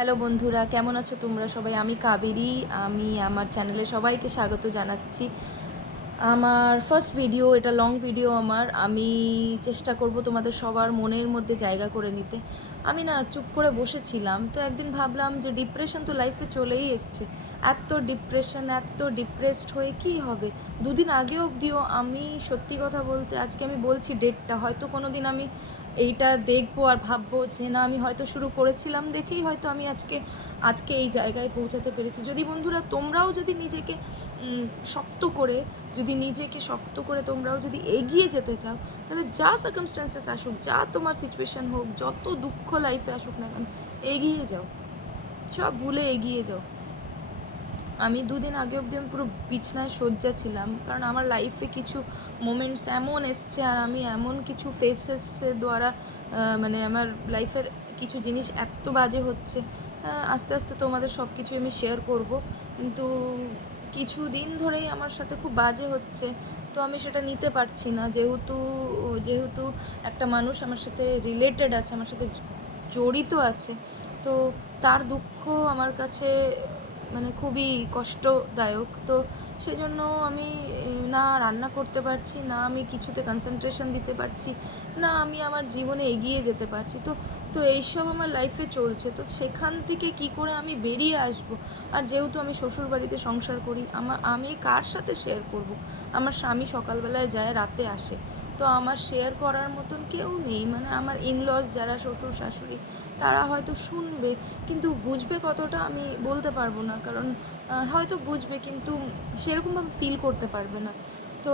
Hello বন্ধুরা, কেমন আছো তোমরা সবাই? আমি কাবেরী। আমি আমার চ্যানেলে সবাইকে স্বাগত জানাচ্ছি। আমার ফার্স্ট ভিডিও, এটা লং ভিডিও আমার। আমি চেষ্টা করব তোমাদের সবার মনের মধ্যে জায়গা করে নিতে। আমি না চুপ করে বসেছিলাম, তো একদিন ভাবলাম যে ডিপ্রেশন তো লাইফে চলেই এসছে। এত ডিপ্রেশন, এত ডিপ্রেসড হয়ে কী হবে? দুদিন আগে অবধিও আমি সত্যি কথা বলতে, আজকে আমি বলছি ডেটটা, হয়তো কোনো দিন আমি এইটা দেখবো আর ভাববো যে না, আমি হয়তো শুরু করেছিলাম দেখেই হয়তো আমি আজকে আজকে এই জায়গায় পৌঁছাতে পেরেছি। যদি বন্ধুরা তোমরাও যদি নিজেকে শক্ত করে, যদি নিজেকে শক্ত করে তোমরাও যদি এগিয়ে যেতে চাও, তাহলে যা সার্কামস্ট্যান্সেস আসুক, যা তোমার সিচুয়েশান হোক, যত দুঃখ লাইফে আসুক না কেন, এগিয়ে যাও, সব ভুলে এগিয়ে যাও। আমি দুদিন আগে অবধি আমি পুরো বিছনায় শয্যা ছিলাম, কারণ আমার লাইফে কিছু মোমেন্টস এমন এসছে আর আমি এমন কিছু ফেসেসের দ্বারা মানে আমার লাইফের কিছু জিনিস এত বাজে হচ্ছে। আস্তে আস্তে তোমাদের সব কিছু আমি শেয়ার করব, কিন্তু কিছু দিন ধরেই আমার সাথে খুব বাজে হচ্ছে, তো আমি সেটা নিতে পারছি না। যেহেতু যেহেতু একটা মানুষ আমার সাথে রিলেটেড আছে, আমার সাথে জড়িত আছে, তো তার দুঃখ আমার কাছে মানে খুবই কষ্টদায়ক। তো সেজন্য আমি না রান্না করতে পারছি না, আমি কিছুতে কনসেন্ট্রেশন দিতে পারছি না, আমি আমার জীবনে এগিয়ে যেতে পারছি। তো তো এইসব আমার লাইফে চলছে, তো সেখান থেকে কি করে আমি বেরিয়ে আসব? আর যেহেতু আমি শ্বশুরবাড়িতে সংসার করি, আমি কার সাথে শেয়ার করব? আমার স্বামী সকালবেলায় যায়, রাতে আসে, তো আমার শেয়ার করার মতন কেউ নেই। মানে আমার ইনলস যারা শ্বশুর শাশুড়ি, তারা হয়তো শুনবে, কিন্তু বুঝবে কতটা আমি বলতে পারবো না, কারণ হয়তো বুঝবে কিন্তু সেরকমভাবে ফিল করতে পারবে না। তো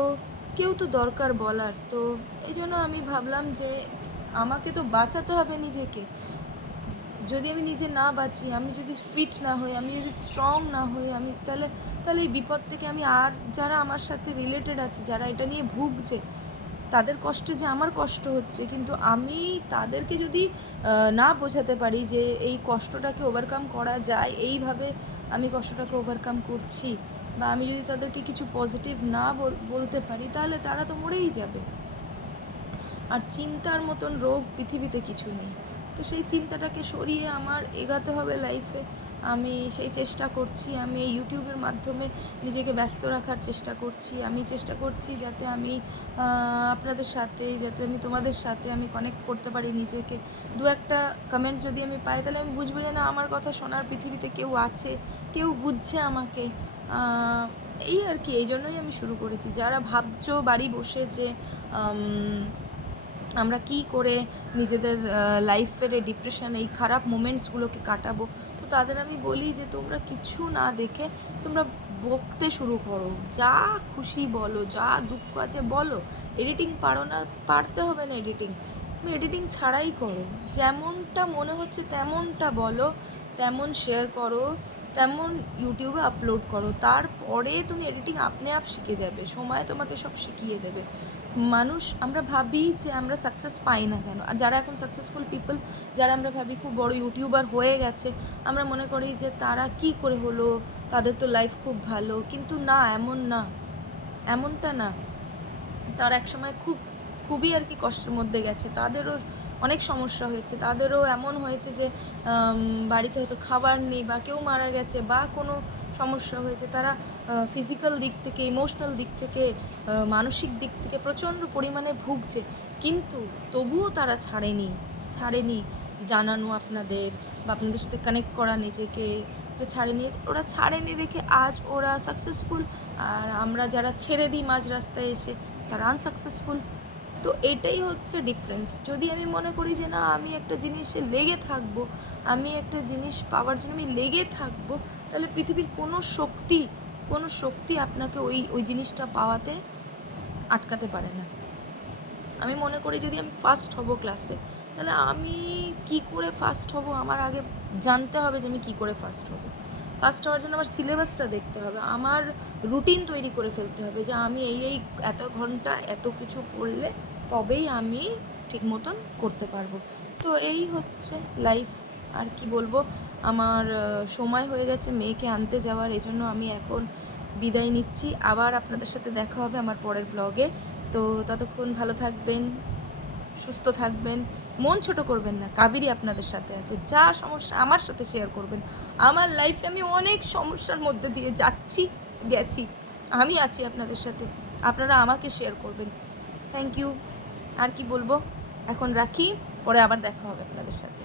কেউ তো দরকার বলার। তো এই জন্য আমি ভাবলাম যে আমাকে তো বাঁচাতে হবে নিজেকে। যদি আমি নিজে না বাঁচি, আমি যদি ফিট না হই, আমি যদি স্ট্রং না হই, আমি তাহলে তাহলে এই বিপদ থেকে আমি, আর যারা আমার সাথে রিলেটেড আছে, যারা এটা নিয়ে ভুগছে, তাদের কষ্টে যে আমার কষ্ট হচ্ছে, কিন্তু আমি তাদেরকে যদি না বোঝাতে পারি যে এই কষ্টটাকে ওভারকাম করা যায়, এইভাবে আমি কষ্টটাকে ওভারকাম করছি, বা আমি যদি তাদেরকে কিছু পজিটিভ না বলতে পারি, তাহলে তারা তো মরেই যাবে। আর চিন্তার মতন রোগ পৃথিবীতে কিছু নেই। তো সেই চিন্তাটাকে সরিয়ে আমার এগাতে হবে লাইফে। আমি সেই চেষ্টা করছি। আমি এই ইউটিউবের মাধ্যমে নিজেকে ব্যস্ত রাখার চেষ্টা করছি। আমি চেষ্টা করছি যাতে আমি আপনাদের সাথে, যাতে আমি তোমাদের সাথে আমি কানেক্ট করতে পারি নিজেকে। দু একটা কমেন্টস যদি আমি পাই, তাহলে আমি বুঝবো যে না, আমার কথা শোনার পৃথিবীতে কেউ আছে, কেউ বুঝছে আমাকে। এই আর কি, এই জন্যই আমি শুরু করেছি। যারা ভাবছো বাড়ি বসে যে আমরা কি করে নিজেদের লাইফের এই ডিপ্রেশন, এই খারাপ মোমেন্টসগুলোকে কাটাবো, তো তাদের আমি বলি যে তোমরা কিছু না দেখে তোমরা বকতে শুরু করো, যা খুশি বলো, যা দুঃখ আছে বলো। এডিটিং পারো না, পারতে হবে না এডিটিং, তুমি এডিটিং ছাড়াই করো, যেমনটা মনে হচ্ছে তেমনটা বলো, তেমন শেয়ার করো, তেমন ইউটিউবে আপলোড করো। তারপরে তুমি এডিটিং আপনি আপ শিখে যাবে, সময় তোমাকে সব শিখিয়ে দেবে। মানুষ, আমরা ভাবি যে আমরা সাকসেস পাই না কেন, আর যারা এখন সাকসেসফুল পিপল, যারা আমরা ভাবি খুব বড় ইউটিউবার হয়ে গেছে, আমরা মনে করি যে তারা কি করে হলো, তাদের তো লাইফ খুব ভালো, কিন্তু না, এমন না, এমনটা না। তার এক সময় খুবই আর কি কষ্টের মধ্যে গেছে, তাদেরও অনেক সমস্যা হয়েছে, তাদেরও এমন হয়েছে যে বাড়িতে হয়তো খাবার নেই, বা কেউ মারা গেছে, বা কোনো সমস্যা হয়েছে, তারা ফিজিক্যাল দিক থেকে, ইমোশনাল দিক থেকে, মানসিক দিক থেকে প্রচণ্ড পরিমাণে ভুগছে, কিন্তু তবুও তারা ছাড়েনি জানানো আপনাদের, বা আপনাদের সাথে কানেক্ট করা নিজেকে, ওরা ছাড়েনি দেখে আজ ওরা সাকসেসফুল। আর আমরা যারা ছেড়ে দিই মাঝ রাস্তায় এসে, তারা আনসাকসেসফুল। তো এটাই হচ্ছে ডিফারেন্স। যদি আমি মনে করি যে না, আমি একটা জিনিসে লেগে থাকবো, আমি একটা জিনিস পাওয়ার জন্য আমি লেগে থাকবো, তাহলে পৃথিবীর কোনো শক্তি আপনাকে ওই জিনিসটা পাওয়াতে আটকাতে পারে না। আমি মনে করি যদি আমি ফার্স্ট হব ক্লাসে, তাহলে আমি কি করে ফার্স্ট হব, আমার আগে জানতে হবে যে আমি কি করে ফার্স্ট হব। ফার্স্ট হওয়ার জন্য আমার সিলেবাসটা দেখতে হবে, আমার রুটিন তৈরি করে ফেলতে হবে যে আমি এই এত ঘন্টা এত কিছু পড়লে তবেই আমি ঠিক মতন করতে পারবো। তো এই হচ্ছে লাইফ, আর কি বলবো। আমার সময় হয়ে গেছে মেয়েকে আনতে যাওয়ার, এজন্য আমি এখন বিদায় নিচ্ছি। আবার আপনাদের সাথে দেখা হবে আমার পরের ব্লগে। তো ততক্ষণ ভালো থাকবেন, সুস্থ থাকবেন, মন ছোট করবেন না, কাবেরী আপনাদের সাথে আছে। যা সমস্যা আমার সাথে শেয়ার করবেন। আমার লাইফে আমি অনেক সমস্যার মধ্যে দিয়ে গেছি, আমি আছি আপনাদের সাথে, আপনারা আমাকে শেয়ার করবেন। Thank you. আর কি বলবো, এখন রাখি, পরে আবার দেখা হবে আপনাদের সাথে।